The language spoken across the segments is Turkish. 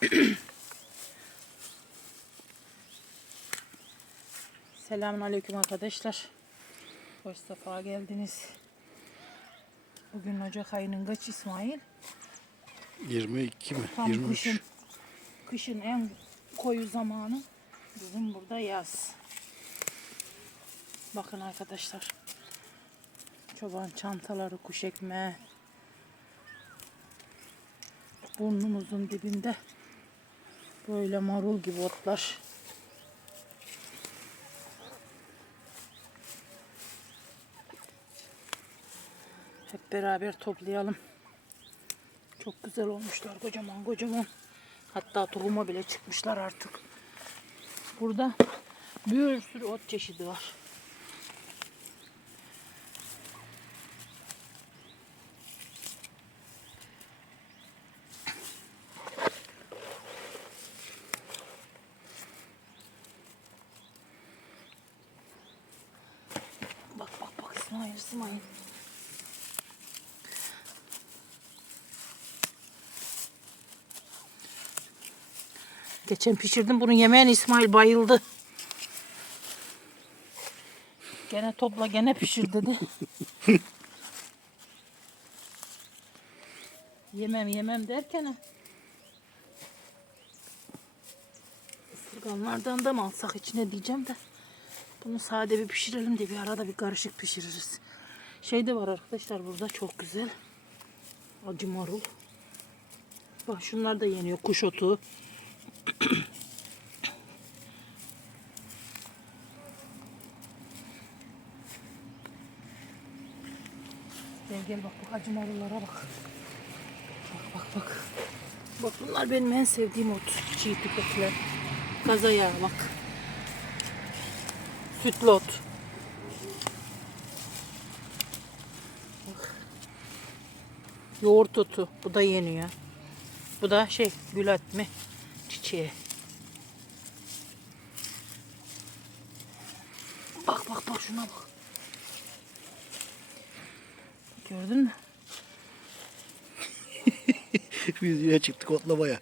Selamünaleyküm arkadaşlar. Hoş sefa geldiniz. Bugün Ocak ayının kaç İsmail? 22 mi? Tam 23. kışın, kışın en koyu zamanı. Bizim burada yaz. Bakın arkadaşlar. Çoban çantaları, kuş ekmeği. Burnumuzun dibinde böyle marul gibi otlar. Hep beraber toplayalım. Çok güzel olmuşlar kocaman kocaman. Hatta tohuma bile çıkmışlar artık. Burada bir sürü ot çeşidi var. Bak bak İsmail. Geçen pişirdim bunun yemeğini İsmail bayıldı. Gene topla gene pişir dedi. yemem yemem derken ısırganlardan da mı alsak içine diyeceğim de bunu sade bir pişirelim diye bir arada bir karışık pişiririz. Şey de var arkadaşlar burada çok güzel. Acı marul. Bak şunlar da yeniyor. Kuş otu. Gel gel bak bak acı marullara bak. Bak bak bak. Bak bunlar benim en sevdiğim ot. Çiğ tüketilen. Kazaya bak. Sütlü ot. Bak. Yoğurt otu. Bu da yeniyor. Bu da şey gül atma çiçeği. Bak bak bak şuna bak. Gördün mü? Videoya çıktık otlamaya.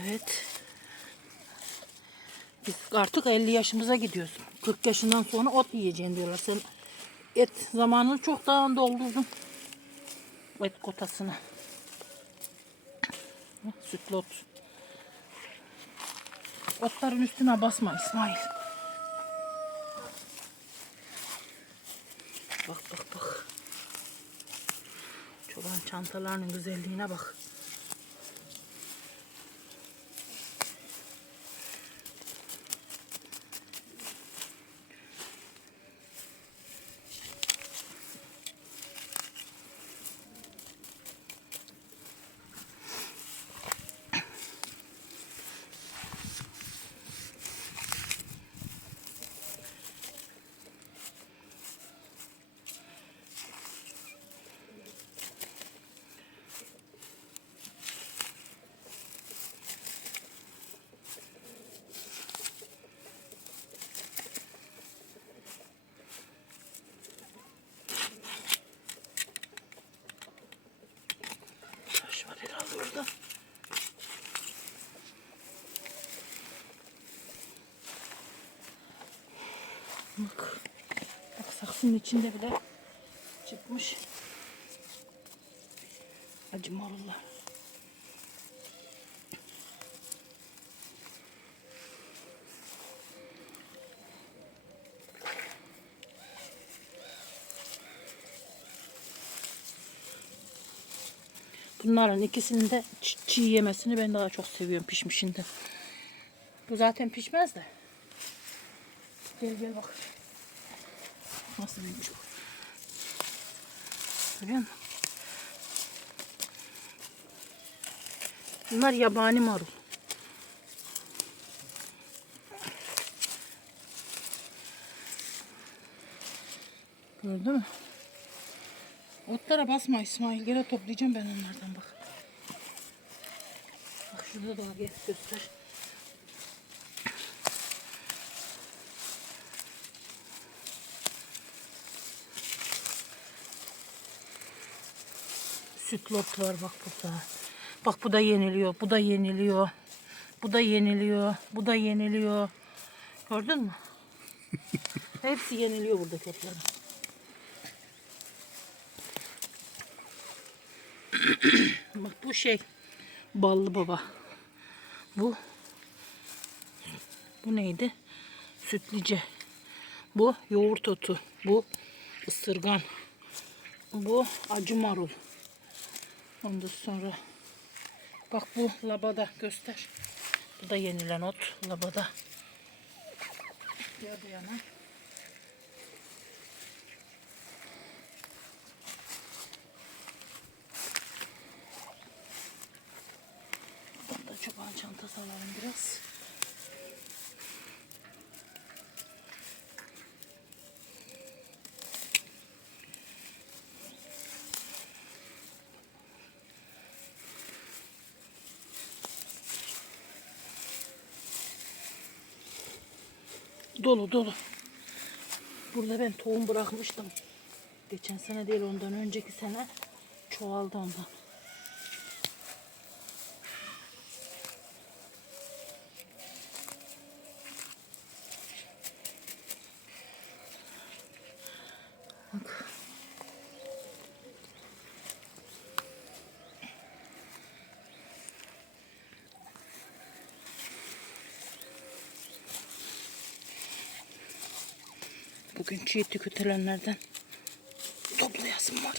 Evet. Biz artık 50 yaşımıza gidiyoruz. 40 yaşından sonra ot yiyeceksin diyorlar. Sen et zamanını çok daha doldurdun. Et kotasını. Bak, Sütlü ot. Otların üstüne basma İsmail. Bak bak bak. Çoban çantalarının güzelliğine bak. Saksının içinde bile çıkmış. Acı marullar. Bunların ikisinin de çiğ yemesini ben daha çok seviyorum pişmişinde. Bu zaten pişmez de. Gel gel bak. Nasıl büyümüş bu. Görüyor musun? Bunlar yabani marul. Gördün mü? Otlara basma İsmail. Gene toplayacağım ben onlardan bak. Bak şurada da gel göster. Süt lot var bak burada. Bak bu da yeniliyor, bu da yeniliyor. Bu da yeniliyor, bu da yeniliyor. Gördün mü? Hepsi yeniliyor buradaki otların. Bak bu şey ballı baba. Bu bu neydi? Sütlice. Bu yoğurt otu. Bu ısırgan. Bu acı marul. Ondan sonra bak bu labada göster. Bu da yenilen ot labada. Gel bu yana. Buradan da çoban çantası alalım biraz. Dolu dolu. Burada ben tohum bırakmıştım. Geçen sene değil ondan önceki sene çoğaldı ondan. Bugün çiğ tüketilenlerden toplayasım var.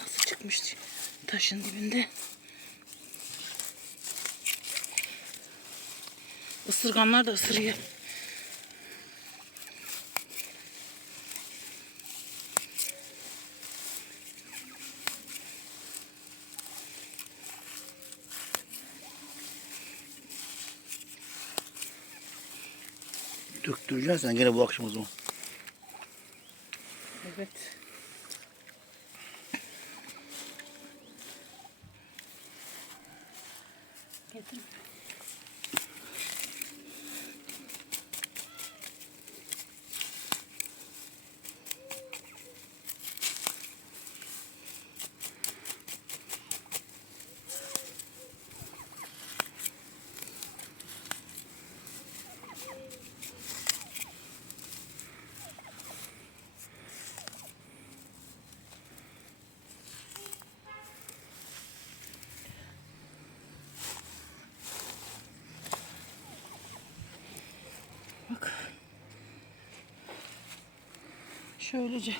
Nasıl çıkmış taşın dibinde? Isırganlar da ısırıyor. Döktüreceksin sen gene bu akşam o zaman. Evet. Getir. Şöylece.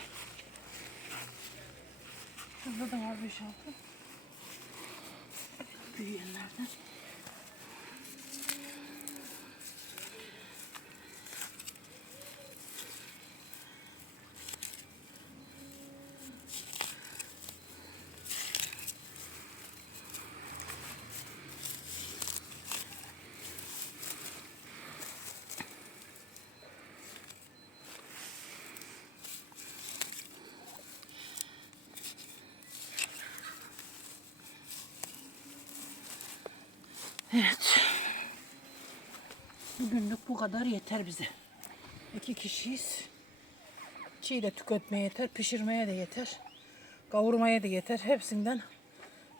Burada da var beş altı. Büyüyenlerden. Evet. Bugünlük bu kadar yeter bize. İki kişiyiz. Çiğ de tüketmeye yeter, pişirmeye de yeter. Kavurmaya da yeter. Hepsinden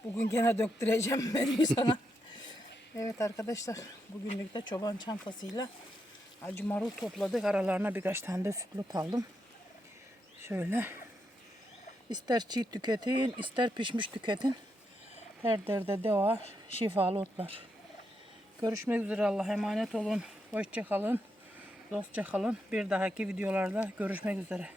bugün gene döktüreceğim menüyü sana. evet arkadaşlar, bugünlük de çoban çantasıyla acı marul topladık. Aralarına birkaç tane de sütlü aldım. Şöyle. İster çiğ tüketin, ister pişmiş tüketin. Her derde deva, şifalı otlar. Görüşmek üzere Allah'a emanet olun. Hoşça kalın. Dostça kalın. Bir dahaki videolarda görüşmek üzere.